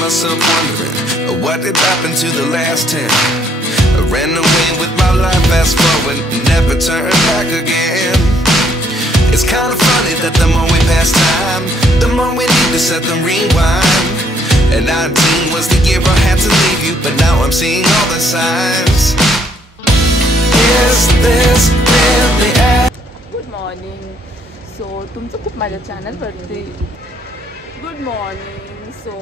myself wondering what did happen to the last 10. I ran away with my life, fast forward, never turn back again. It's kind of funny that the more we pass time, the more we need to set them rewind. And 19 was the year I had to leave you, but now I'm seeing all the signs. Is this really Good morning. So तुमचं खूप माझ्या चॅनलवरती good morning. So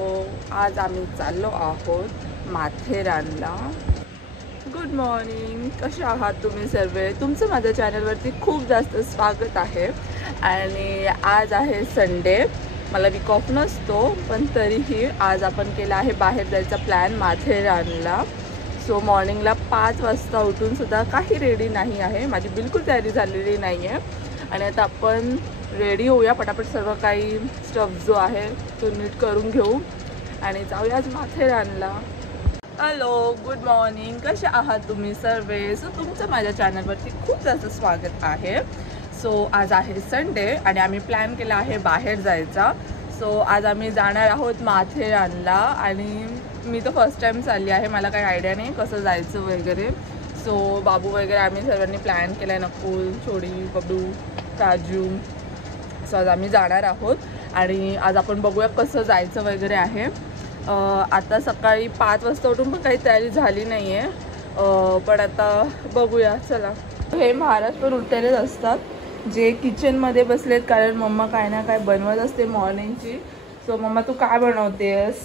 आज आम्ही चाललो आहोत माथेरानला. Good morning, कसे आहात तुम्ही सर्व? तुमचं माझ्या चॅनलवरती खूप जास्त स्वागत आहे. आणि आज आहे संडे, मला वीक ऑफ नसतो, पण तरीही आज आपण केला आहे बाहेर जायचा प्लॅन माथेरानला. सो मॉर्निंगला 5 वाजता उठून सुद्धा काही रेडी नाही आहे, माझी बिलकुल तयारी झालेली नाही आहे. आणि आता आपण रेडी होऊया पटापट, सर्व काही स्टफ जो आहे तो नीट करून घेऊ आणि जाऊया आज माथेरानला. हॅलो, गुड मॉर्निंग, कसे आहात तुम्ही सर्व? सो तुमचं माझ्या चॅनलवरती खूप जास्त स्वागत आहे. सो आज आहे संडे आणि आम्ही प्लॅन केला आहे बाहेर जायचा. सो आज आम्ही जाणार आहोत माथेरानला आणि मी तर फर्स्ट टाईम चालली आहे, मला काही आयडिया नाही कसं जायचं वगैरे. सो बाबू वगैरे आम्ही सर्वांनी प्लॅन केला आहे, नकुल, छोडी, बबडू, राजू. सो आज आम्ही जाणार आहोत आणि आज आपण बघूया कसं जायचं वगैरे आहे. आता सकाळी 5 वाजता उठून पण काही तयारी झाली नाही आहे, पण आता बघूया. चला. हे महाराज पण उठलेलेच असतात जे किचनमध्ये बसलेत, कारण मम्मा काय ना काय बनवत असते मॉर्निंगची. सो मम्मा तू काय बनवतेस?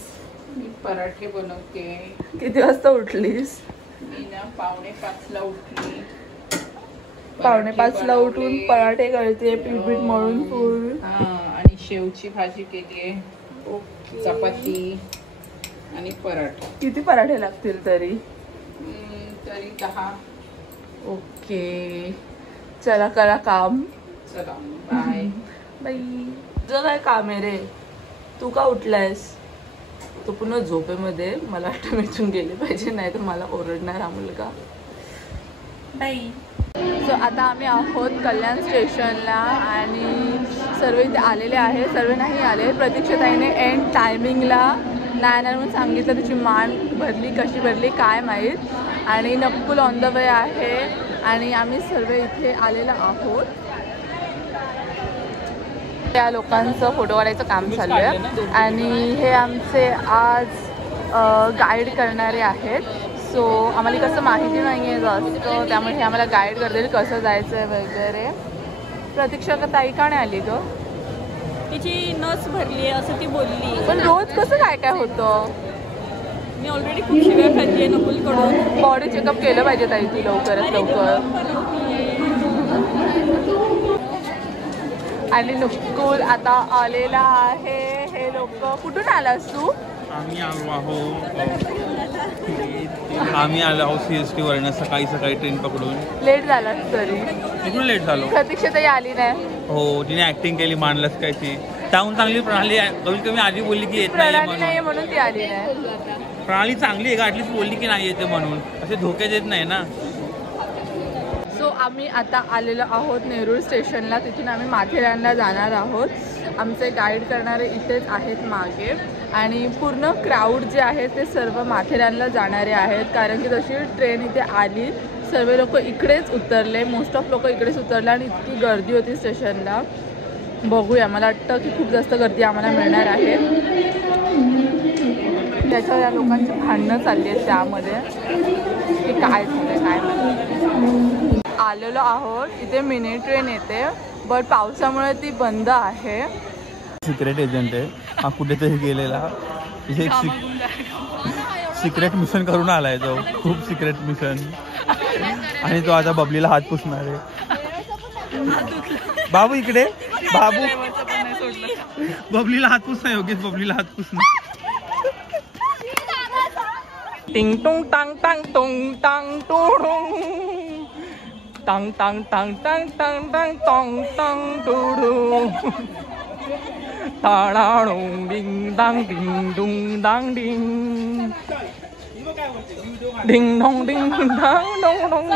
मी पराठे बनवते. किती वाजता उठलीस? मी ना 4:45ला उठली. 4:45ला उठून पराठे करते, पीठ मळून फूल. आणि शेवची भाजी केली आहे, ओके. चपाती आणि पराठे. किती पराठे लागतील तरी? तरी 10. ओके, चला करा काम. चला बाय. बाई. तुझं काय काम आहे रे? तू का उठलायस? तो पुन्हा झोपेमध्ये, मला वाटतं मिचून गेले पाहिजे, नाही तर मला ओरडणार हा मुलगा. बाई. सो आता आम्ही आहोत कल्याण स्टेशनला आणि सर्व इथे आलेले आहे. सर्व नाही आले, प्रतीक्षाताईने एंड टायमिंगला नाही म्हणून सांगितलं, त्याची मान भरली, कशी भरली काय माहीत. आणि नकुल ऑन द वे आहे आणि आम्ही सर्व इथे आलेलो आहोत. त्या लोकांचं फोटो काढायचं काम चालू आहे आणि हे आमचे आज गाईड करणारे आहेत. सो आम्हाला कसं माहिती नाही आहे जास्त, त्यामुळे हे आम्हाला गाईड करतील कसं जायचं आहे वगैरे. प्रतीक्षा ताई का नाही आली ग? तिची नस भरली आहे असं ती बोलली. पण रोज कसं काय काय होतं? मी ऑलरेडी खूप शिव्या खाल्ली आहे नकुलकडून. बॉडी चेकअप केलं पाहिजे ताई तू लवकरात लवकर. आणि नकुल आता आलेला आहे. हे लोक कुठून आलास तू? आम्ही आलो आहोत CST वरनं सकाळी ट्रेन पकडून. लेट झालास तरी? इकडून लेट झालो. प्रतीक्षा ताई आली नाही. हो, तिने ऍक्टिंग केली मानलंच कायची. त्याहून चांगली प्रणाली कमीत कमी आधी बोलली की येत नाही म्हणून ती आली नाही. प्रणाली चांगली आहे का, ॲटलीस्ट बोलली की नाही येते म्हणून. असे धोके देत नाही ना. सो आम्ही आता आलेलो आहोत नेरूळ स्टेशनला, तिथून आम्ही माथेरानला जाणार आहोत. आमचे गाईड करणारे इथेच आहेत मागे आणि पूर्ण क्राऊड जे आहे ते सर्व माथेरानला जाणारे आहेत, कारण की जशी ट्रेन इथे आली सर्व लोक इकडेच उतरले, मोस्ट ऑफ लोक इकडेच उतरले आणि इतकी गर्दी होती स्टेशनला. बघूया, मला वाटतं की खूप जास्त गर्दी आम्हाला मिळणार आहे. त्याच्या या लोकांची भांडणं चालली आहेत त्यामध्ये की काय झालं काय नाही. आलेलो आहोत, इथे मिनी ट्रेन येते बट पावसामुळे ती बंद आहे. सिक्रेट एजंट आहे हा, कुठेतरी गेलेला. इथे सिक्रेट मिशन करून आलाय तो, खूप सिक्रेट मिशन. आणि तो आता बबलीला हात पुसणार आहे. बाबू इकडे, बाबू बबलीला हात पुसणार, योगेश बबलीला हात पुसणार. टिंग टोंग टांग टांग टोंग टांग टोडोंग टांग टांग टांग टांग टांग टांग टोंग टांग टोडोंग टाडाडोंग डिंग डांग डिंग डुंग डांग डिंग डिंग डोंग डिंग डांग डोंग डोंग.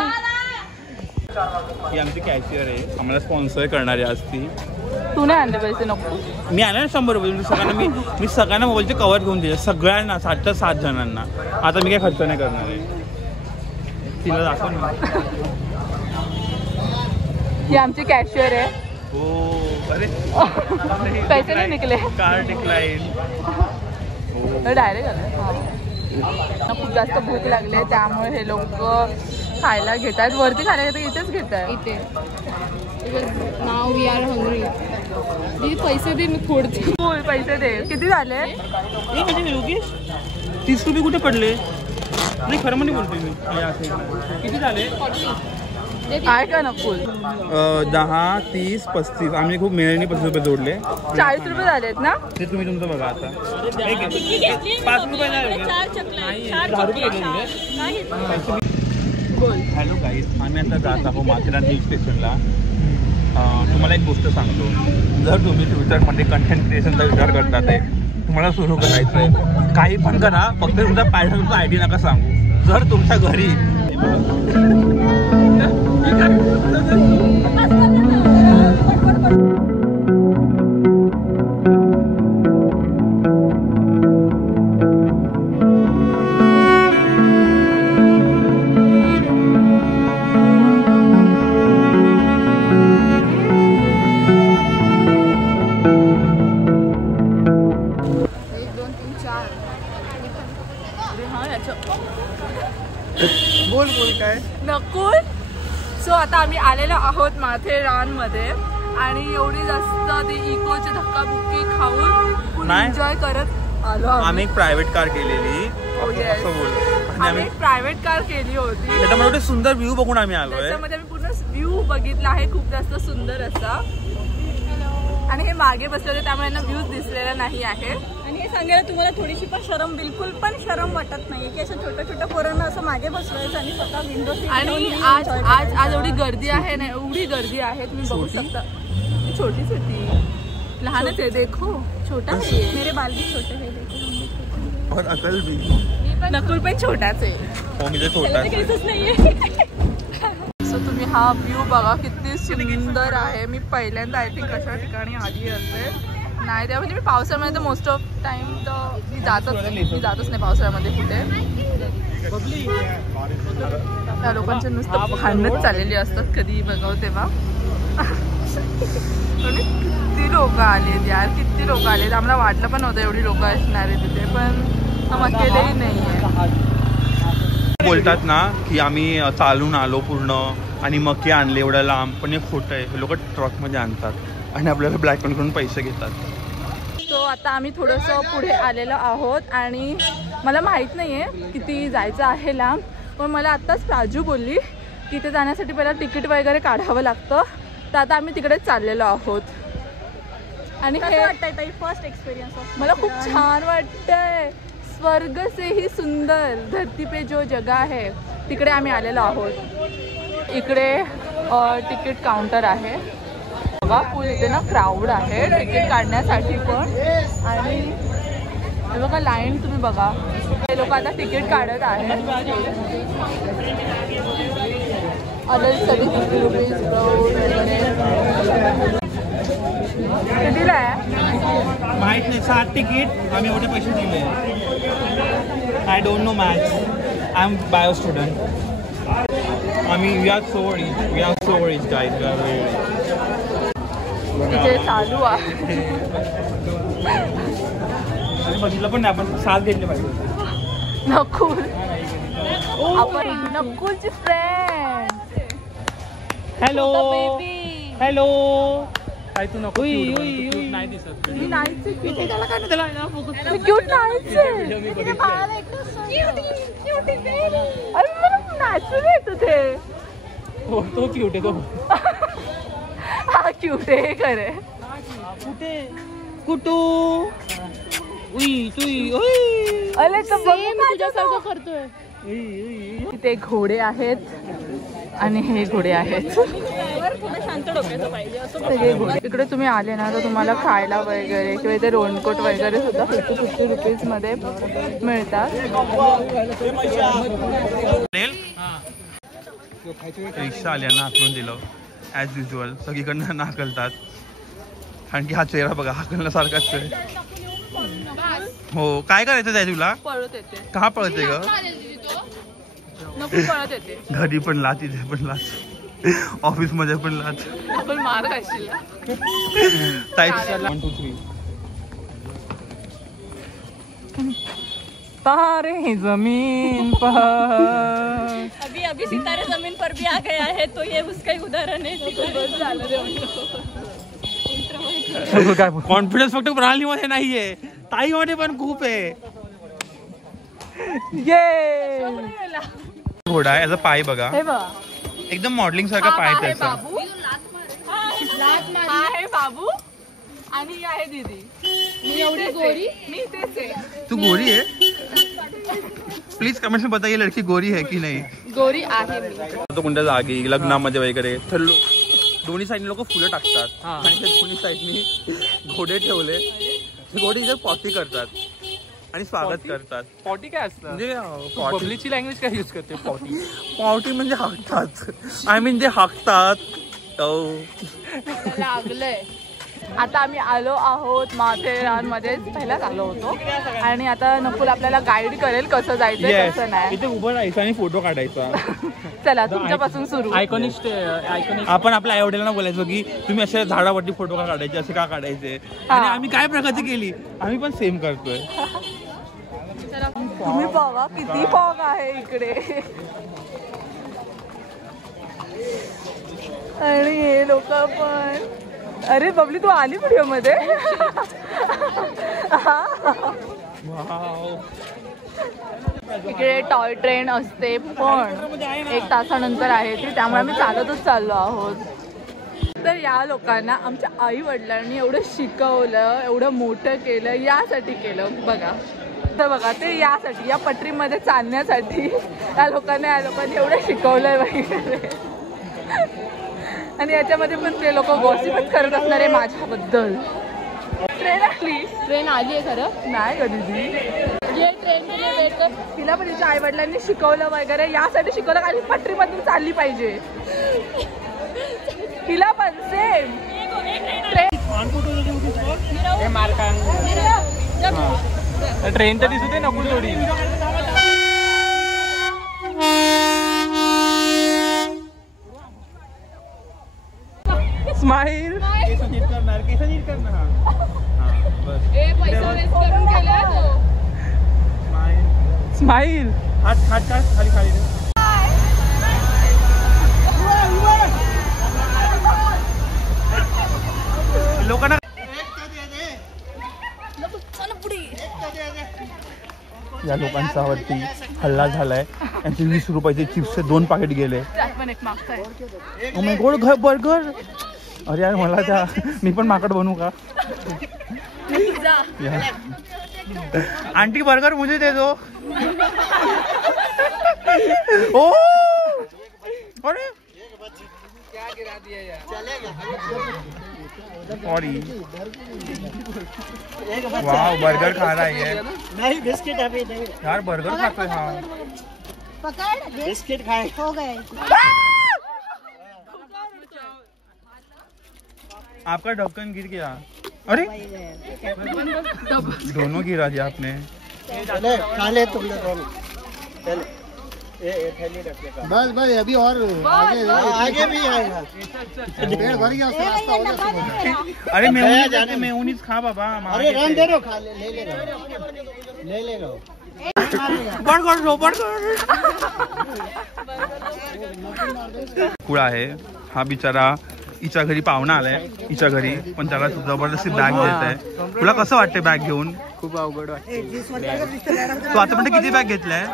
ही आमची कॅशियर आहे, आम्हाला स्पॉन्सर करणारी आज ती. तू नाही आणले पैसे नको. मी आणले ना 100 रुपये. मी सगळ्यांना मोबाईलचे कवर घेऊन दिले, सगळ्यांना 7 जणांना. आता मी काही खर्च नाही करणार आहे. तिला दाखव ना. ही आमची कॅशियर आहे. हो. अरे पैसे नाही निघले. Card decline. डायरेक्ट आलं. खूप जास्त भूक लागली त्यामुळे हे लोक खायला घेत आहेत. वरती खायला घेतात, इथेच घेत आहेत. इथे नाव वी आर हंग्री. पैसे दे मी थोडे. पैसे दे. किती झाले? 30 रुपये कुठे पडले? नाही खरं म्हणजे बोलतोय मी. किती झाले? आहे का नकुल? 10, 30, 35. आम्ही खूप मेहनतीने 35 रुपये जोडले. 40 रुपये झालेत ना? ते तुम्ही तुमचं बघा आता. 5 रुपये नाही. 10 रुपये घेतले. हॅलो गाईज, आम्ही आता जात आहोत माथेरान हिल स्टेशनला. तुम्हाला एक गोष्ट सांगतो. जर तुम्ही फ्युचरमध्ये कंटेंट क्रिएशनचा विचार करतात आहे, तुम्हाला सुरू करायचं आहे, काही पण करा, फक्त तुमचा पॅशनचा आयडी नका सांगू. जर तुमच्या घरी बोल काय नकुल. सो आता आम्ही आलेलो आहोत माथेरानमध्ये आणि एवढी जास्त ती इकोची धक्काबुक्की खाऊन एन्जॉय करत आलो. आम्ही एक प्रायव्हेट कार केलेली. आम्ही एक प्रायव्हेट कार केली होती. त्याच्यामध्ये सुंदर व्ह्यू बघून आम्ही आलोय. त्याच्यामध्ये आम्ही पूर्ण व्ह्यू बघितला आहे, खूप जास्त सुंदर असा. आणि हे मागे बसलेले त्यामुळे यांना व्ह्यूज दिसलेला नाही आहे. आणि हे सांगायला तुम्हाला थोडीशी पण शरम, बिलकुल पण शरम वाटत नाही की असं छोट्या छोट्या पोरांना असं मागे बसवायचं आणि स्वतः विंडो सीट. आणि आज एवढी गर्दी आहे ना, एवढी गर्दी आहे तुम्ही बघू शकता. छोटीच होती, लहानच आहे. देखो छोटा आहे. मेरे बाल भी छोटे है. और अकल भी. नकुल पण छोटाच आहे. हो, मी तर छोटा आहे. सो तुम्ही हा व्ह्यू बघा, किती सुंदर आहे. मी पहिल्यांदा आय थिंक अशा ठिकाणी आली असेल. नाही त्या म्हणजे मी पावसाळ्यामध्ये तर मोस्ट ऑफ टाइम तर मी जातच नाही पावसाळ्यामध्ये कुठे. त्या लोकांचे नुसतं भांडणच चाललेली असतात कधी बघावं तेव्हा. किती लोक आलेत यार, किती लोक आलेत. आम्हाला वाटलं पण नव्हतं एवढी लोक असणार आहे तिथे, पण हम अकेलेही नाही आहे. बोलतात ना की आम्ही चालून आलो पूर्ण आणि मके आणले एवढ्या लांब, पण हे खोटं आहे. हे लोक ट्रकमध्ये आणतात आणि आपल्याला ब्लॅक कडून पैसे घेतात. सो आता आम्ही थोडंसं पुढे आलेलो आहोत आणि मला माहीत नाही आहे किती जायचं आहे लांब, पण मला आत्ताच प्राजू बोलली की ते जाण्यासाठी पहिला तिकीट वगैरे काढावं लागतं. तर आता आम्ही तिकडेच चाललेलो आहोत. आणि हे वाटतंय फर्स्ट एक्सपिरियन्स. मला खूप छान वाटतंय. स्वर्ग से ही सुंदर धरती पे जो जगह है तिकडे आम्ही आलेलो आहोत. इकडे तिकीट काउंटर आहे बघा. फुल इथे ना क्राऊड आहे तिकीट काढण्यासाठी पण. आणि हे बघा लाईन तुम्ही बघा, हे लोक आता तिकीट काढत आहेत. सगळे 50 रुपीज वगैरे. कितीला आहे माहित नाही. 7 तिकीट आम्ही एवढे पैसे दिले. I don't know maths. I am bio student. आम्ही we are so rich guys. तिथे चालू आहे. बघितलं पण नाही आपण. 7 घेतले पाहिजे. नकुल, आपण नकुलची फ्रेंड. Hello hello. काय तू नको नाही दिसत. मी नाहीच क्यूट नाहीच. अरे मला नाचू येत ते. हो तो क्यूट आहे तो. हा क्यूट आहे खरे. कुठे कुटू अरे तर तुझ्यासारखं करतोय. तिथे घोडे आहेत आणि हे घोडे आहेत. इकडे तुम्ही आले ना तर तुम्हाला खायला वगैरे किंवा इथे रेनकोट वगैरे सुद्धा 50 रुपीजमध्ये मिळतात. रिक्षा आल्या नाकलून दिलं ॲज युजल. सगळीकडनं नाकलतात. कारण की हा चेहरा बघा हाकलण्यासारखाच आहे. हो काय करायचं आहे तुला? पळत येते. का पळते ग? नको पळत येते. घरी पण लाच, इथे पण लाच, ऑफिस मध्ये पण लाच. आपण मार खाशील. 1 2 3 तारे जमीन पर. अभी सितारे जमीन पर भी आ गया है तो ये उसका ही उदाहरण है. बस झालं रे. कॉन्फिडन्स फक्त प्रणालीमध्ये नाहीये, ताईमध्ये पण खूप आहे. ये घोडा आहे, याचा पाय बघा, हे बघा एकदम मॉडेलिंग सारखा पाय आहे त्याचा. बाबू. हा आहे बाबू आणि ही आहे दीदी. मी एवढी गोरी. मी तेच आहे. तू गोरी आहे? प्लीज कमेंट्स में बताइए लड़की गोरी है की नाही. गोरी आहे मी. तो कोणत्या जागी लग्नामध्ये वगैरे तर दोन्ही साईडने लोक फुलं टाकतात आणि त्या दोन्ही साईडनी घोडे ठेवले. घोडे इथे पॉटी करतात आणि स्वागत करतात. पॉटी काय असतं म्हणजे पब्लिकची लँग्वेज काय यूज करते? पॉटी पॉटी म्हणजे हाकतात. आय मीन ते हाकतात. लागलंय. आता आम्ही आलो आहोत माथेरानमध्ये. पहिलाच आलो होतो आणि आता नकुल आपल्याला गाईड करेल कसं जायचं कसं नाही. इथे उभं राहायचं आणि फोटो काढायचा. चला तुमच्यापासून सुरू. आयकॉनिक आपण आपल्या आई वडिलांना बोलायचो की तुम्ही अशा झाडावरती फोटो का काढायचे, असे का काढायचे, आणि आम्ही काय प्रगती केली, आम्ही पण सेम करतोय. तुम्ही बघा किती फॉग आहे इकडे. आणि हे लोक पण. अरे बबली तू आली व्हिडिओ मध्ये. इकडे टॉय ट्रेन असते पण 1 तासानंतर आहे ती, त्यामुळे आम्ही चालतच चाललो आहोत. तर या लोकांना आमच्या आई वडिलांनी एवढं शिकवलं, एवढं मोठं केलं, यासाठी केलं बघा. तर बघा ते यासाठी, या पटरीमध्ये चालण्यासाठी या लोकांनी एवढं शिकवलंय वगैरे. आणि याच्यामध्ये पण ते लोक गॉसिपच करत असणार आहे माझ्याबद्दल. ट्रेन आली आहे खरं नाही का दीदी. ये ट्रेन के लिए वेट कर. तिला पण तिच्या आई वडिलांनी शिकवलं वगैरे, यासाठी शिकवलं आणि पटरीमधून चालली पाहिजे. तिला पण सेम ट्रेन तर दिसते नको थोडी. स्माइल. केस नीट करणार, केस नीट करणार. स्माइल. हात हात खाली खाली. लोकांना या लोकांचा वरती हल्ला झालाय. त्यांचे 20 रुपयाचे चिप्सचे 2 पाकिट गेले. Oh my God, burger. अरे यार मला त्या, मी पण माकड बनू का? आंटी बर्गर मुझे दे दो. ओ अरे क्या गिरा दिया यार. सॉरी. वाह बर्गर खा रहा है ये. नहीं बिस्किट अभी नहीं यार बर्गर खाता है. हाँ पकड़ बिस्किट खाए हो गए. आपका ढक्कन गिर गया. अरे दोनों गिरा दिया आपने. खा ले तुम लोग. बस बस अभी और आगे भी आएगा. पेड़ भर गया उसका रास्ता हो गया. अरे मेयोनीज खा बाबा. अरे रन दे दो. खा ले ले लो. कुळा आहे हा बिचारा. हिच्या घरी पाहुणा आलाय हिच्या घरी, पण त्याला जबरदस्ती बॅग देत आहे. तुला कसं वाटतं बॅग घेऊन? खूप अवघड वाटते. तू आतापर्यंत किती बॅग घेतलाय?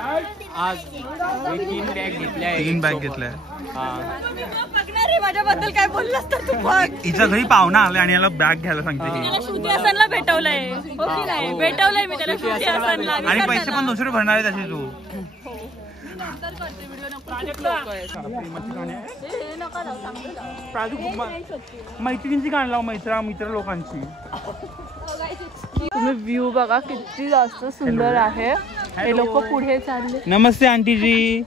आज 3 बॅग घेतल्या. 3 बॅग घेतलाय. माझ्याबद्दल काय बोललास तर तू बघ. हिच्या घरी पाहुणा आलाय आणि याला बॅग घ्यायला सांगते ही. श्रुती हसनला भेटवलंय हो की नाही? भेटवलंय मी त्याला श्रुती हसनला. आणि पैसे पण 200 रुपये भरणार आहे त्याचे तू. मैत्रिणींची गाण लाव. मित्र लोकांची. तुम्ही व्ह्यू बघा किती जास्त सुंदर आहे. हे लोक पुढे चालले. नमस्ते आंटी जी.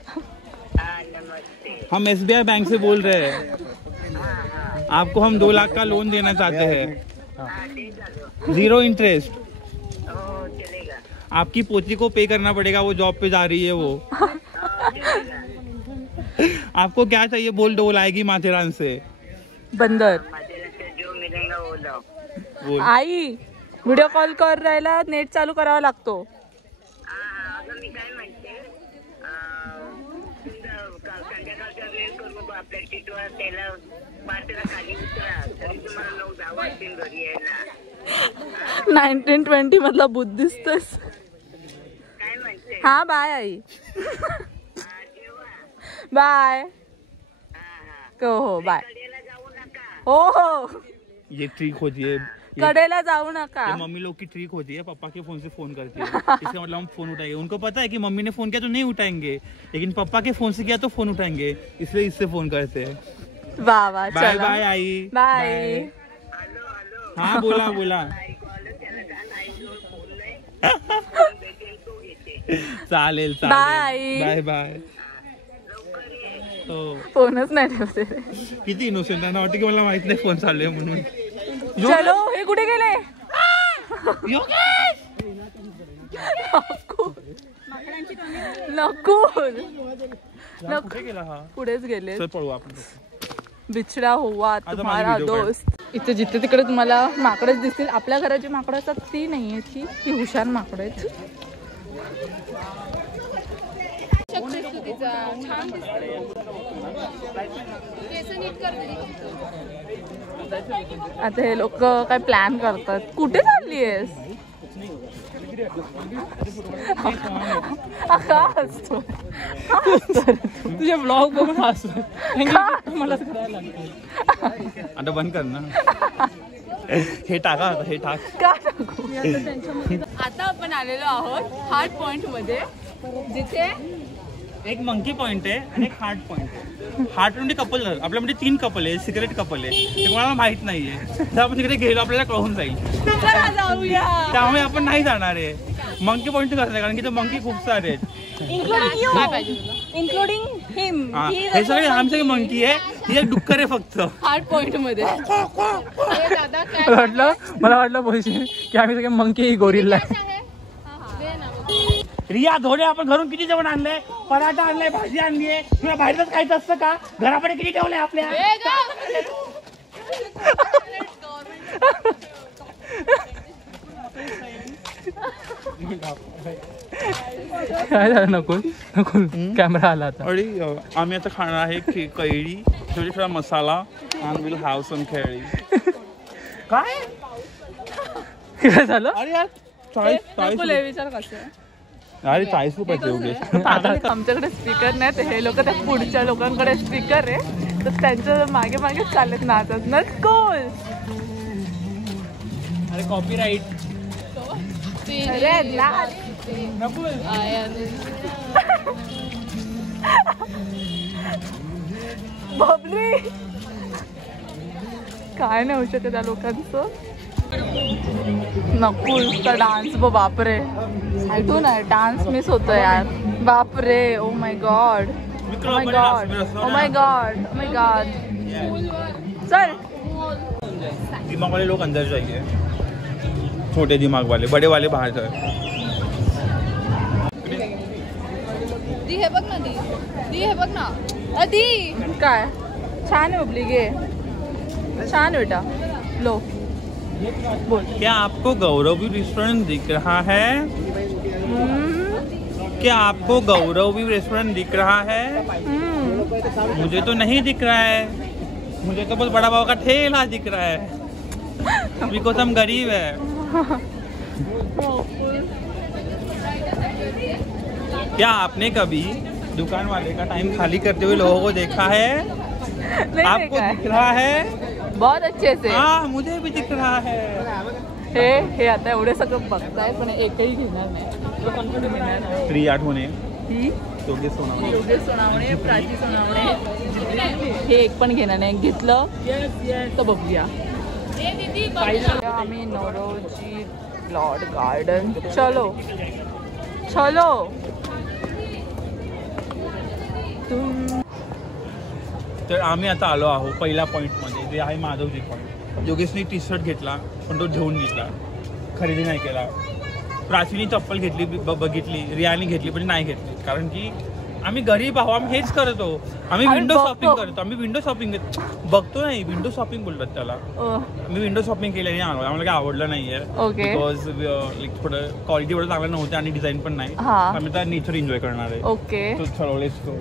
हम SBI बैंक से बोल रहे हैं. आपको हम 2 लाख का लोन देना चाहते हैं. 0 इंटरेस्ट। आपकी पोती को पे करना पड़ेगा, वो जॉब पे जा रही है वो। आपको क्या चाहिए बोल दो, वो लाएगी माथेरान से। बंदर जो मिलेगा वो दो। बोल। आई व्हिडिओ कॉल कर राहिला, नेट चालू करावा लागतो। अगं मी काय म्हणते, संध्याकाळचा वेळ करू आपल्या टिटवा त्याला पार्टीला खाली उतरा, तरी तुम्हाला 9-10 वाजतील घरी यायला। 1920 मधला बुद्धिस्टच। काय म्हणते? हा बाय आई। बाय। हो बाय। हो हो ये ट्रिक होती है, कडेला जाऊ नका। मम्मी लोग की ट्रिक होती है, पापा के फोन से फोन करती है। इसका मतलब हम फोन उठाएंगे। उनको पता है कि मम्मी ने फोन किया तो नहीं उठाएंगे, लेकिन पापा के फोन से किया तो फोन उठाएंगे, इसलिए इससे फोन करते हैं। वाह वाह, बाय बाय आई। बाय। हाँ बोला बोला। चालेल चालेल, बाय बाय बाय। हो फोनच नाही ठेवते। किती इनोसेंट आहे ना, वाटतं की मला माहित नाही फोन चालू आहे म्हणून। चलो हे कुठे गेले? नकुल कुठे गेला हा? पुढेच गेले। चल पळू आपण। बिछडा हुआ तुम्हारा माझी video दोस्त। इथे जिथे तिकडे तुम्हाला माकडच दिसतील। आपल्या घराची माकडं असतात ती नाहीये, ती हुशार माकडं आहेत। आता हे लोक काय प्लॅन करतात। कुठे चालली आहेस? तुझे ब्लॉग बघून मला करायला लागतं। आता बंद कर ना। हे टाका आता, हे टाक। का टाकू? आता आपण आलेलो आहोत हार्ट पॉइंट मध्ये, जिथे एक मंकी पॉइंट आहे आणि एक हार्ट पॉइंट आहे। हार्ट म्हणजे कपल, आपल्यामध्ये 3 कपल आहे, सिक्रेट कपल आहे, ते कोणाला माहित नाहीये। तर आपण तिकडे गेलो आपल्याला कळून जाईल, जाऊया। त्यामुळे आपण नाही जाणार आहे मंकी पॉइंट करणार, कारण की ते मंकी खूप सारे आहेत। इन्क्लुडिंग हिम। हा, हे सगळे आमचे मंकी आहे, ही एक डुक्कर आहे फक्त हार्ट पॉइंट मध्ये। मला वाटलं बोलशील की आम्ही सगळे मंकी गोरिल्ला। रिया धोडे आपण घरून किती जेवण आणलंय? पराठा आणलाय, भाजी आणलीये, तुला बाहेरच खायचं असतं का? घराकडे किती ठेवलंय आपल्या? काय झालं नकुल? नकुल कॅमेरा आला आता। आणि आम्ही आता खाणार आहे कैरी, थोडी थोडा मसाला, and we'll have some curry. काय काय झालं? अरे यार 40 विचार कसं? अरे 40 रुपयाचे एवढे। आमच्याकडे स्पीकर नाही, तर हे लोक त्या पुढच्या लोकांकडे स्पीकर आहे, तर त्यांच्या मागे मागे चालत नाचत नकुल। अरे कॉपीराइट। अरे नाच। बबली काय नाही होऊ शकत त्या लोकांचं। नकुलचा डान्स बापरे, ऐकू ना डान्स मिस होतोय यार, बापरे। Oh my God, oh my God, oh my God, oh my God. चल दिमाग वाले लोग अंदर जाइए, छोटे दिमाग वाले, बड़े वाले बाहर जाए। दी हे बघ ना, दी हे बघ ना, अदी काय छान आहे बबली, गे छान आहे बेटा। लो बोल। क्या आपको गौरवी रेस्टोरेंट दिख रहा है? क्या आपको गौरवी रेस्टोरेंट दिख रहा है? मुझे तो नहीं दिख रहा है, मुझे तो बस बड़ा बाबा का ठेला दिख रहा है, बिकॉज हम गरीब है। क्या आपने कभी दुकान वाले का टाइम खाली करते हुए लोगों को देखा है? आपको दिख रहा है? बहुत अच्छे से। हाँ मुझे भी दिख रहा है। हे आता एवढे सगळं बघताय पण एकही घेणार नाही। प्रिया आठवणे, ही योगेश सोनावणे, योगेश सोनावणे, प्राची सोनावणे, हे एक पण घेणार नाही। घेतलं तर बघूया। आम्ही नौरोजी लॉर्ड गार्डन, चलो चलो। तर आम्ही आता आलो आहोत पहिल्या पॉईंट मध्ये, जे आहे माधवजी पॉईंट। योगेशने टी शर्ट घेतला पण तो घेऊन घेतला, खरेदी नाही केला. प्राचीने चप्पल घेतली बघितली, रियाने घेतली पण नाही घेतली, कारण की आम्ही गरीब आहोत. आम्ही हेच करतो, आम्ही विंडो शॉपिंग करतो. आम्ही विंडो शॉपिंग बघतो नाही, विंडो शॉपिंग बोलतात त्याला. मी विंडो शॉपिंग केल्याने आम्हाला काही आवडलं नाहीये, बिकॉज थोडं क्वालिटी एवढं चांगलं नव्हतं आणि डिझाईन पण नाही. आम्ही तर नेचर एन्जॉय करणार आहे. ओके, तो ठरवलेच तो.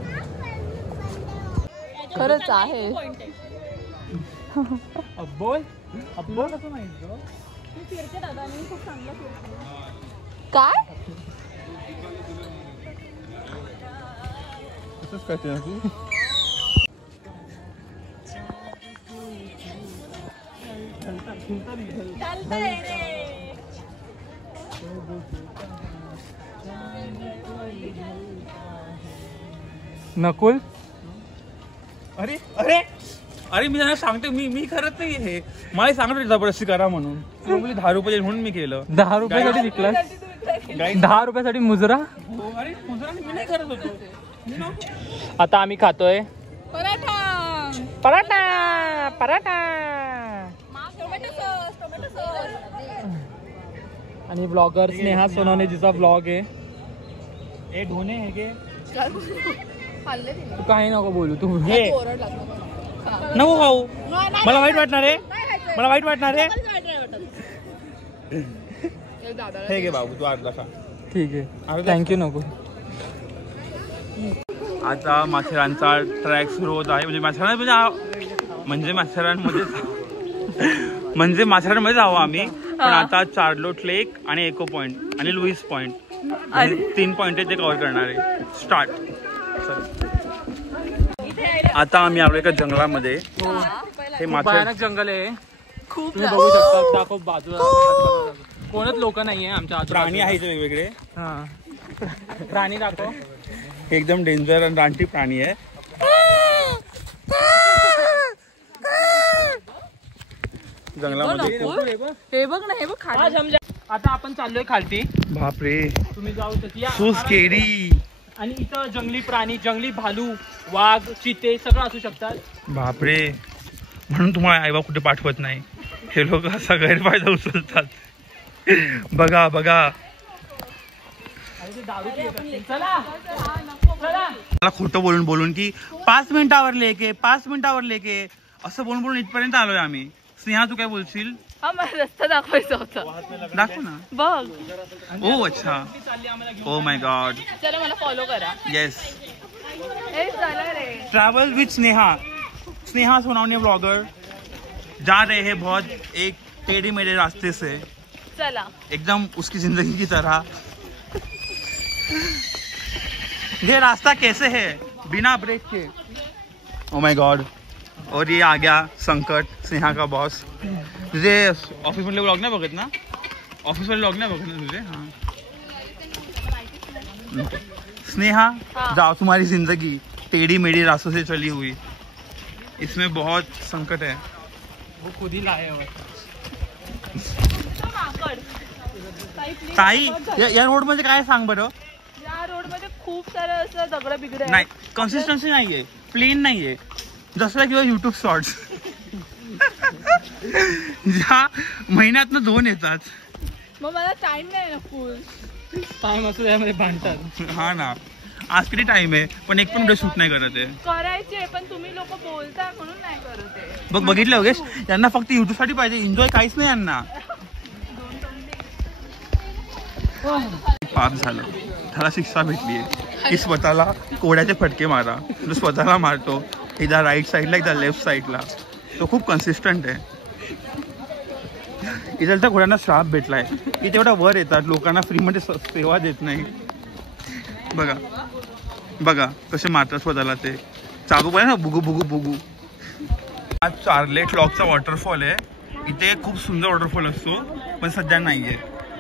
खरंच आहे. अब्बोल अब्बोल कसं नाही काय तसंच करते ना तू. नकुल अरे अरे अरे मी त्यांना सांगते, मी करत नाही हे. मला सांगत होती जबरदस्ती करा म्हणून. 10 रुपये म्हणून मी केलं. 10 रुपयासाठी जिंकलास? 10 रुपयासाठी मुजरा? अरे मुजरा मी नाही करत होतो. आता आम्ही खातोय पराठा. पराठा. पराठा आणि ब्लॉगर स्नेहा सोनवणे जिचा ब्लॉग आहे. ए ढोणे हे घे. तू काही नको बोलू, तू नको खाऊ, मला वाईट वाटणार आहे. मला वाईट वाटणार आहे. हे घे बाबू, तू अर्धा खा. ठीक आहे, थँक्यू. नको. आता माथेरानचा ट्रॅक सुरू होत आहे. म्हणजे माथेरानमध्येच आहो आम्ही. पण आता चार्लोट लेक आणि एको पॉइंट आणि लुईस पॉइंट 3 पॉइंट ते कव्हर करणार आहे. स्टार्ट. आता आम्ही आलो एका जंगलामध्ये. हे भयानक जंगल आहे, खूप तुम्ही बघू शकता. खूप बाजूला कोणच लोक नाहीये. आमच्या प्राणी आहेत वेगवेगळे. हा, प्राणी दाखव. एकदम डेंजर आणि रानटी प्राणी आहे. जंगलामध्ये हे बघ ना, हे बघ खाली. आता आपण चाललोय खालती. बापरे, तुम्ही जाऊ शकता. So scary. आणि इथं जंगली प्राणी, जंगली भालू, वाघ, चिते सगळं असू शकतात. बापरे, म्हणून तुम्हाला आईबा कुठे पाठवत नाही. हे लोक असा गैरफायदा उचलतात. बघा बघा, मला खोटं बोलून बोलून की 5 मिनिटावर लेके 5 मिनिटावर लेके असं बोलून बोलून इथपर्यंत आलोय आम्ही. स्नेहा तू काय बोलशील? मला रस्ता दाखवायचा होता. दाखव ना. बघ. ओ अच्छा, ओ माय गॉड. चला मला फॉलो करा. येस, चला रे. Travel with Sneha. Sneha Sonawane blogger जा रहे हैं बहुत एक टेढ़े मेढ़े रास्ते से. चला, एकदम उसकी जिंदगी की तरह. ये रास्ता कैसे है बिना break K? Oh my God. और ये आ गया संकट, स्नेहा का बॉस. तुझे ऑफिस मधले ब्लॉग नाही बघत ना? ऑफिस वाले ब्लॉग नाही बघत ना तुझे? हाँ. स्नेहा, जाओ, तुम्हारी जिंदगी टेढ़ी मेढ़ी रास्तों से चली हुई, इसमें बहुत संकट है. वो खुद ही लाया हुआ. ताई, या रोड मध्ये काय सांग बरं? या रोड मध्ये खूप सारं असं दगड बिगड आहे. नाही, कन्सिस्टन्सी नाहीये, प्लेन नाहीये. जसं किंवा युट्यूब शॉर्ट्स ज्या महिन्यातनं 2 येतात. मग मला टाइम नाही ना फुल. टाइम असतो यामध्ये भांडतात. हा ना, आज किती टाइम आहे पण एक पण व्हिडिओ शूट नाही करत आहे. करायचे पण तुम्ही लोक बोलता म्हणून नाही करत आहे. बघितलं योगेश, यांना फक्त युट्यूब साठी पाहिजे, एन्जॉय काहीच नाही यांना. पाप झालं, त्याला शिक्षा भेटलीये की स्वतःला कोड्याचे फटके मारा. जो स्वतःला मारतो एकदा राईट साईडला एकदा लेफ्ट साईडला, तो खूप कन्सिस्टंट आहे. इथलच्या घोड्यांना श्राप भेटलाय की तेवढा वर येतात, लोकांना फ्रीमध्ये सेवा देत नाही. बघा बघा कसे मारतात स्वतःला. ते चाबूक आहे ना, बुगू बुगू बुगू. हा चार्लेट लॉकचा वॉटरफॉल आहे. इथे खूप सुंदर वॉटरफॉल असतो पण सध्या नाहीये.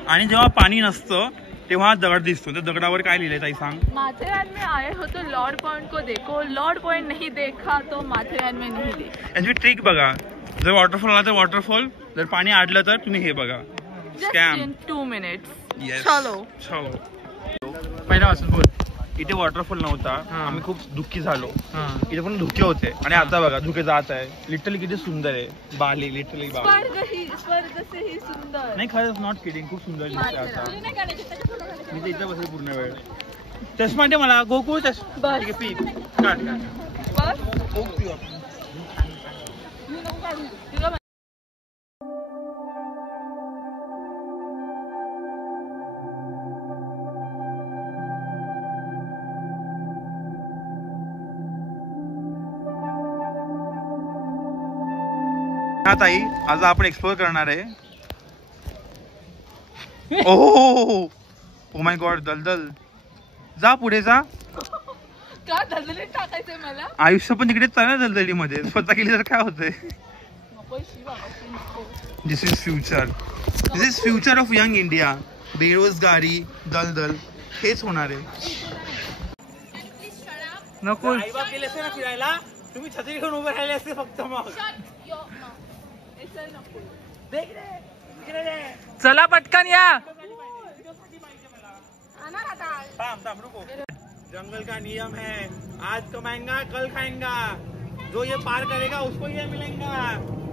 आणि जेव्हा पाणी नसतं तेव्हा दगड दिसतो. त्या दगडावर काय लिहिलंय ताई सांग? माथेरान में आए हो तो लॉर्ड पॉइंट को देखो, लॉर्ड पॉइंट नहीं देखा तो माथेरान में नहीं देखा. याची ट्रिक बघा, जर वॉटरफॉल आला तर वॉटरफॉल, जर पाणी आडलं तर तुम्ही हे बघा, स्कॅम. 2 minutes. Yes. चलो चलो. पहिल्यापासून बोल. इथे वॉटरफॉल नव्हता, आम्ही खूप दुःखी झालो. इथे पण धुके होते आणि आता बघा धुके जात आहे. लिटरली किती सुंदर आहे बाली, लिटरली बाली. नाही खरंच, नॉट किडिंग, खूप सुंदर दिसते आता. मी तर इथं बसेल पूर्ण वेळ. चष्मा दे मला, गोकुळ चष्मा. ठीक आहे, पी काढ. ताई आज आपण एक्सप्लोर करणार आहे. ओ माय गॉड, दलदल. जा पुढे जा. का दलदलीत टाकायचंय मला? आयुष्य पण तिकडेच चालू आहे दलदलीमध्ये. स्वतः केली तर काय होतंय. This is future of young India. बेरोजगारी, दलदल हेच होणार आहे. नको गेले असते ना फिरायला, तुम्ही छत्री घेऊन उभे राहिले असते फक्त. मग चला पटकन या. जंगल का नियम है, आज कमाएंगा कल खाएंगा, जो ये पार करेगा उसको ये मिलेगा.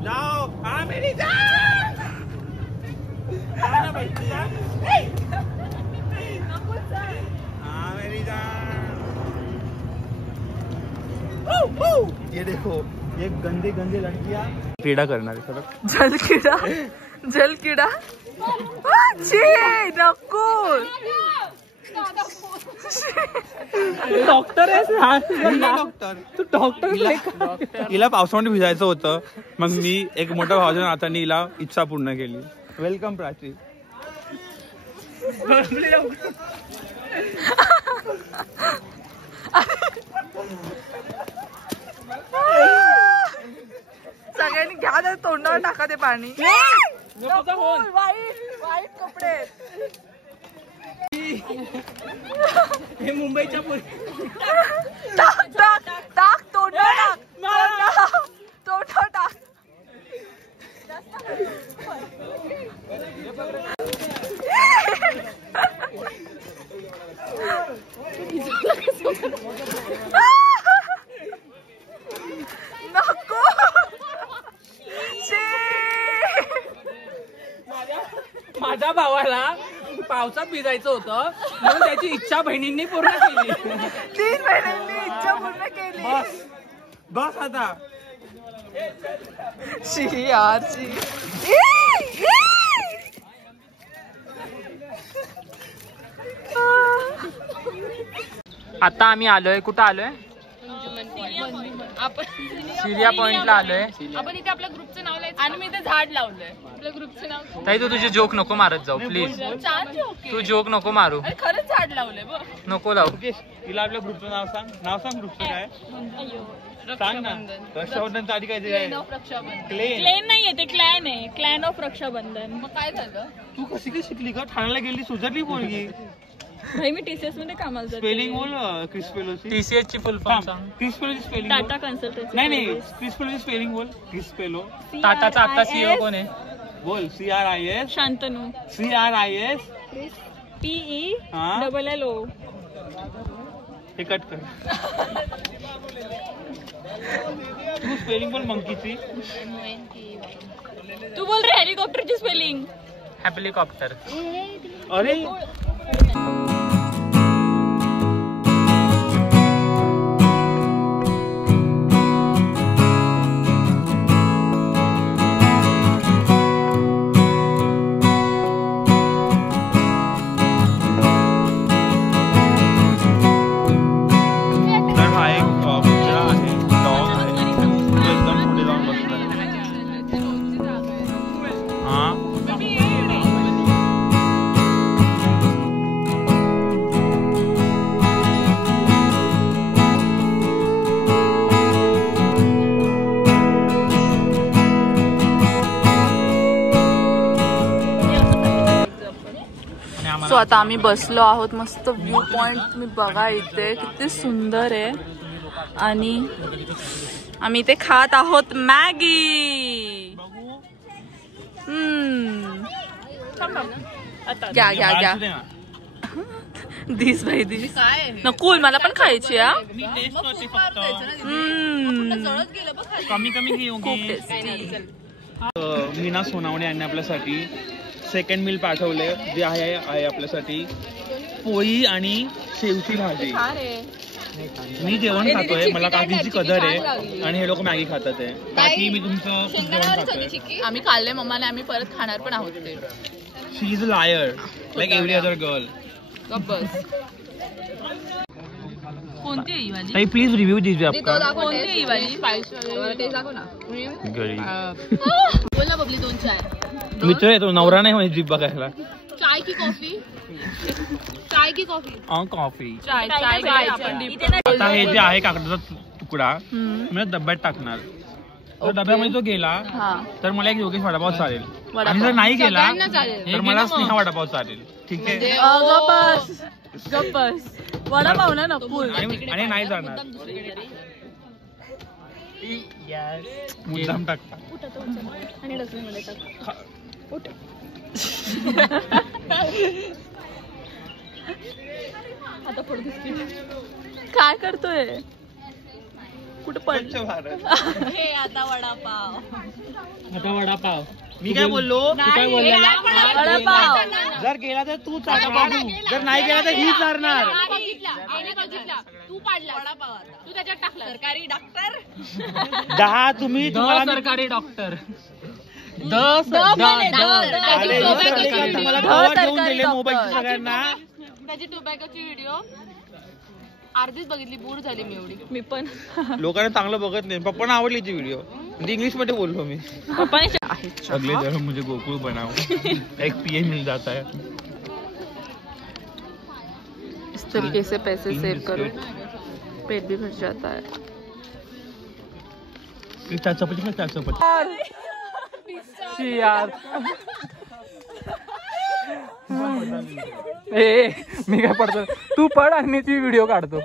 जाओ. हाँ मेरी जान. हाँ मेरी जान. ये देखो, ये गंदे गंदे लड़कियां क्रीडा करणार आहे. जल किडा. नको. डॉक्टर आहे तू. डॉक्टर हिला पावसामध्ये भिजायचं होतं, मग मी एक मोठ्या भावाच्या नात्याने हिला इच्छा पूर्ण केली. वेलकम प्राची. सगळ्यांनी घ्या तर तोंडावर टाका ते पाणी. वाईट कपडे. हे मुंबईच्या टाक तोंडावर टाक. नको. माझ्या भावाला पावसात भिजायचं होतं म्हणून त्याची इच्छा बहिणींनी पूर्ण केली. 3 महिन्यांनी इच्छा पूर्ण केली. बस आता. आता आम्ही आलोय, कुठं आलोय? सिरिया पॉइंटला आलोय. आपण इथे आपल्या ग्रुपचं नाव लिहायचं आणि मी इथे झाड लावलंय. आपल्या ग्रुपचं नाव. ताई तू तुझे जोक नको मारत जाऊ प्लीज. तू जोक नको मारू. खरंच झाड लावलंय बघ. नको लावू. तिला आपल्या ग्रुपचं नाव सांग. ग्रुपचं काय सांग ना. रक्षाबंधनच्या आधी काय ते क्लेन नाहीये, ते क्लॅन आहे. Clan of Rakshabandhan. मग काय झालं? तू कशी काय शिकली का? ठाण्याला गेली, सुधारली पोरगी. भाई मी टीसीएस मध्ये कामाला जाते. स्पेलिंग बोल. क्रिस्पेलोची. टीसीएस ची फुल फॉर्म सांग. क्रिस्पेलोची स्पेलिंग. टाटा कन्सल्टन्सी. नाही क्रिस्पेलोची स्पेलिंग बोल. क्रिस्पेलो. टाटाचा आता सीईओ कोण आहे? बोल. CRIS. शांतनू. CRIS. PELLO. हे कट कर. तू स्पेलिंग बोल मंकीची. तू बोल रे हेलिकॉप्टरची स्पेलिंग. हेलिकॉप्टर. अरे सो आता आम्ही बसलो आहोत. मस्त व्ह्यू पॉइंट तुम्ही बघा इथे किती सुंदर आहे. आणि आम्ही इथे खात आहोत मॅगी. घ्या. दिस बाई दिस नको मला पण खायची हा. कमी कमी घेऊ. मीना सोनावणे यांनी आपल्यासाठी सेकंड मील पाठवले जे आहे आपल्यासाठी पोळी आणि शेवची भाजी. मी जेवण खातोय, मला काकीची कदर आहे आणि हे लोक मॅगी खातात आहे. काकी मी तुमचं जेवण खातोय. आम्ही खाल्ले मम्माने, आम्ही परत खाणार पण आहोत ते. शी is a liar like every other girl. कोणती आहे ही भाजी? ताई प्लीज रिव्ह्यू दीजिए आपका. कोणती आहे ही भाजी? बोल ना बबली, 2 चाय. मित्र येतो, नवरा नाही म्हणजे जीभ बघायला. चाय की कॉफी? चाय की कॉफी? कॉफी. चाय आता हे जे आहे कागदाचा तुकडा मी डब्यात टाकणार. तर डब्यामध्ये तो गेला तर मला एक योगेश वडापाव चालेल आणि जर नाही गेला तर मला स्नेहा वडापाव चालेल. ठीक आहे. गप्पस वडापाव ना नको आणि नाही जाणार मुद्दाम टाकता. काय करतोय? कुठं पडलं? हे आता वडापाव. मी काय बोललो? काय बोललेला? वडापाव. जर गेला तर तू चालणार, जर नाही गेला तर ही चालणार. तू पाडला वडापाव, तू त्याच्यात टाकला. सरकारी डॉक्टर 10 तुम्ही तुम्हाला सरकारी डॉक्टर मोबाईल सगळ्यांना. त्याची टोबॅकोची व्हिडिओ अर्धीच बघितली, बोर झाली मी एवढी. मी पण लोकांना चांगलं बघत नाही. पप्पांना आवडली ती व्हिडिओ, म्हणजे इंग्लिश मध्ये बोललो मी. अगले जरा मुझे गोकुळ बनाओ, एक पीए मिल जाता है. इस तरीके से पैसे सेव करो, पेट भी भर जाता है. यार ए मी काय पडतो, तू पड आणि मी ती व्हिडिओ काढतो.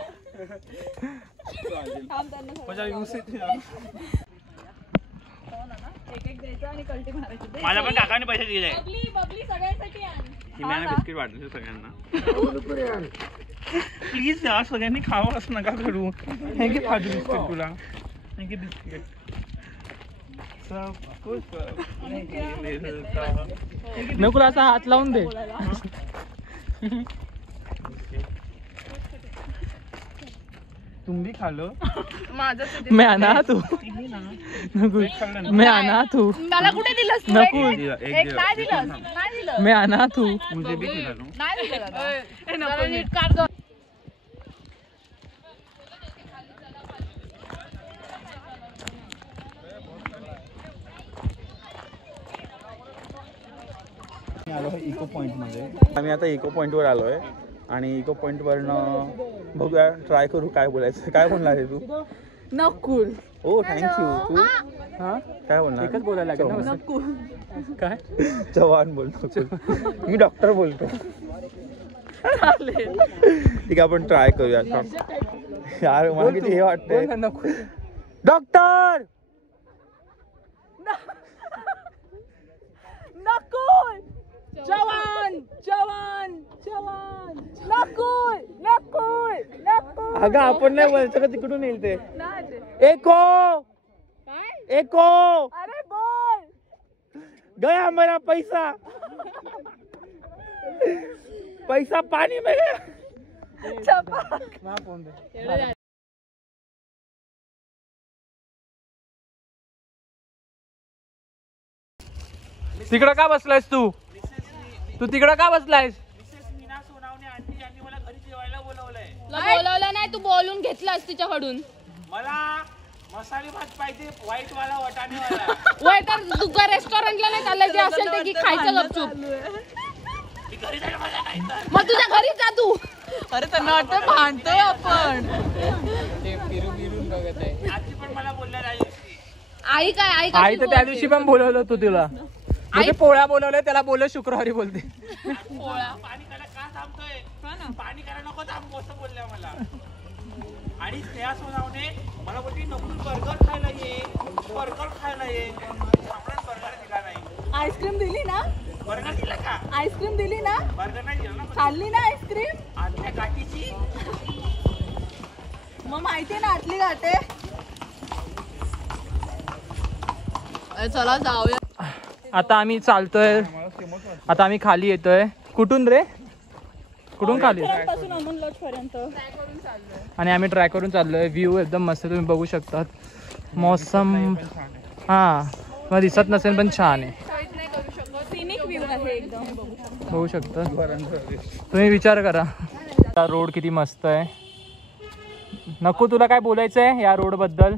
मला पण काकाने पैसे दिले. बबली सगळ्यांसाठी आण. बिस्किट वाटले सगळ्यांना. प्लीज यार सगळ्यांनी खावं असं नका करू. हे की फाजू बिस्किट तुला, हे की बिस्किट. नको असा हात लावून दे. तुम भी खा लो. मैं आना तू नको, मैं आना तू मला कुठे दिलंस? नको, एक नाही दिलं. मैं आना तू. मुझे भी खिला लो. नाही दिलं दादा. नीट काढ दो. आलो आहे इको पॉइंट मध्ये. आम्ही आता इको पॉइंट वर आलोय आणि इको पॉइंट वरनं बघूया, ट्राय करू काय बोलायचं. काय बोलणार आहे तू? नकुल. ओ थँक्यू. तू हा काय बोलणार? एकच बोलायला लागेल ना. नकुल काय जवान बोलतो. मी डॉक्टर बोलतो. ठीक आहे, आपण ट्राय करूया. यार मला किती हे वाटतंय. नको डॉक्टर नकुल. जवान जवान जवान. नकुल नकुल नकुल. अगं आपण नाही बोलायचं का, तिकडून येईल ते. एको एको. अरे बोल. गया मेरा पैसा, पैसा पानी में गया. तिकडं का बसलायस तू? तू तिकडं का बसलायस? मीना सोनावणे आंटी यांनी मला घरी जेवायला बोलवलंय. बोलवलं नाही, तू बोलून घेतलास तिच्याकडून. मला मसाले भात पाहिजे, व्हाईट वाला, वटाणेवाला. वय तर तुझ्या रेस्टॉरंटला नाही चाललंय, जे असेल ते की खायचं गपचूप. मग तुझ्या घरी जा तू. अरे त्यांना वाटतं भांडतोय आपण. आजी पण मला बोलल्या नाही. आई काय आई तर त्या दिवशी पण बोलवलं होतं तुला. म्हणजे पोळ्या बोलवलंय, त्याला बोल शुक्रवारी बोलते. पाणी करायला का थांबतोय? पाणी करायला नको थांब असं बोलल्या मला. आणि स्नेहा सोनावणे मला बोलते नको बर्गर खायला ये, बर्गर खायला ये. आपण बर्गर दिला नाही. आईस्क्रीम दिली ना. आईस्क्रीम दिली ना, खाल्ली ना आईस्क्रीम आतल्या गाठीची. मग माहिती ना आतली गाठे. चला जाऊया. आता आम्ही चालतोय, आता आम्ही खाली येतोय. कुठून रे, कुठून खाली? पासून अमूल लॉज पर्यंत. आणि आम्ही ट्राय करून चाललोय. व्ह्यू एकदम मस्त तुम्ही बघू शकतात. मौसम हा मला दिसत नसेल पण छान आहे. सिनिक व्ह्यू आहे एकदम. बघू शकता तुम्ही. विचार करा रोड किती मस्त आहे. नको तुला काय बोलायचं आहे या रोड बद्दल?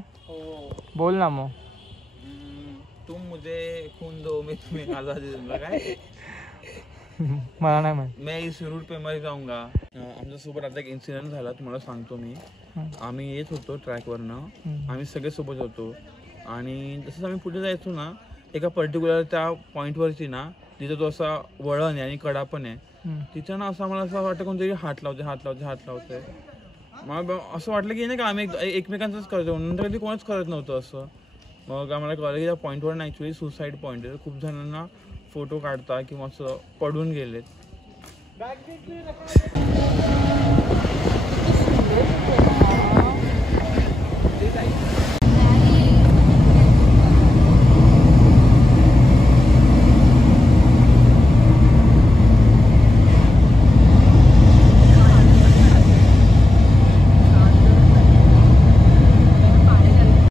बोल ना मग. तुम मुझे खून दो मैं तुम्हें आजाद दे दूंगा. काय मला नाही माहिती. मैं इस रूट पे मर जाऊंगा. आमच्यासोबत आता एक इन्सिडेंट झाला तुम्हाला सांगतो मी. आम्ही येत होतो ट्रॅकवरनं, आम्ही सगळे सोबत होतो आणि जसं आम्ही पुढे जायचो ना, एका पर्टिक्युलर त्या पॉईंटवरची ना, तिथं तो असा वळण आहे आणि कडा पण आहे, तिथं ना असं आम्हाला असं वाटतं कोणतरी हात लावते. मग असं वाटलं की नाही का आम्ही एकमेकांचंच करतो, नंतर कधी कोणच करत नव्हतं असं. मग आम्हाला कळलं की त्या पॉईंटवर ना ॲक्च्युली सुसाईड पॉईंट आहे. खूप जणांना फोटो काढता किंवा असं पडून गेलेत.